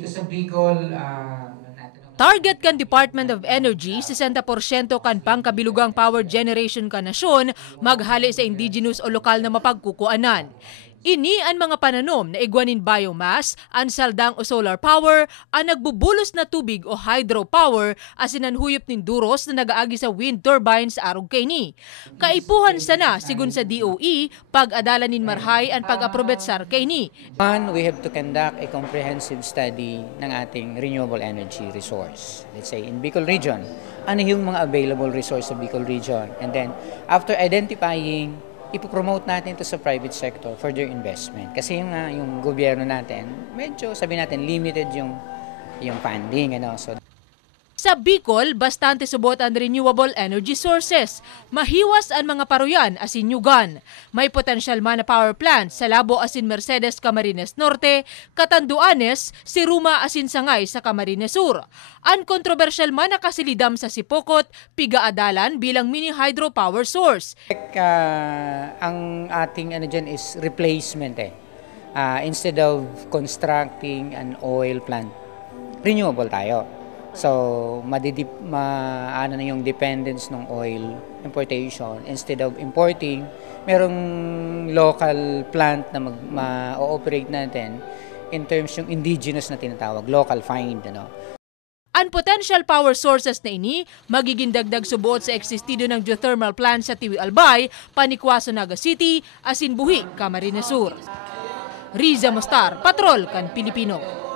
Dito sa Bicol, Target kan Department of Energy, 60% kan pangkabilugang power generation kan nasyon maghali sa indigenous o lokal na mapagkukuanan. Ini ang mga pananom na igwanin biomass, ang saldang o solar power, ang nagbubulos na tubig o hydropower, asin ang huyop nin duros na nagaagi sa wind turbines arog kay ni. Kaipuhan sana, sigun sa DOE, pag-adala nin marhay ang pag-aprobetsar kay ni. One, we have to conduct a comprehensive study ng ating renewable energy resource. Let's say in Bicol region, ano yung mga available resource sa Bicol region? And then, after identifying, ipopromote natin ito sa private sector for their investment. Kasi yung gobyerno natin, medyo sabi natin limited yung funding. So, sa Bicol, bastante subot ang renewable energy sources. Mahiwas ang mga paruyan asin Yugan. May potensyal man na power plant sa Labo asin Mercedes Camarines Norte, Catanduanes, Siruma asin Sangay sa Camarines Sur. Ang kontrobersyal man na kasilidam sa Sipokot, Pigaadalan bilang mini hydropower source. Ang ating dyan is replacement instead of constructing an oil plant, renewable tayo. So, ano na yung dependence ng oil importation. Instead of importing, merong local plant na ma-ooperate natin in terms yung indigenous na tinatawag, local find. Ang potential power sources na ini, magiging dagdag subuot sa existido ng geothermal plant sa Tiwi Albay, Panikwaso, Naga City, asin Buhi, Camarines Sur. Riza Mostar, Patrol kan Pilipino.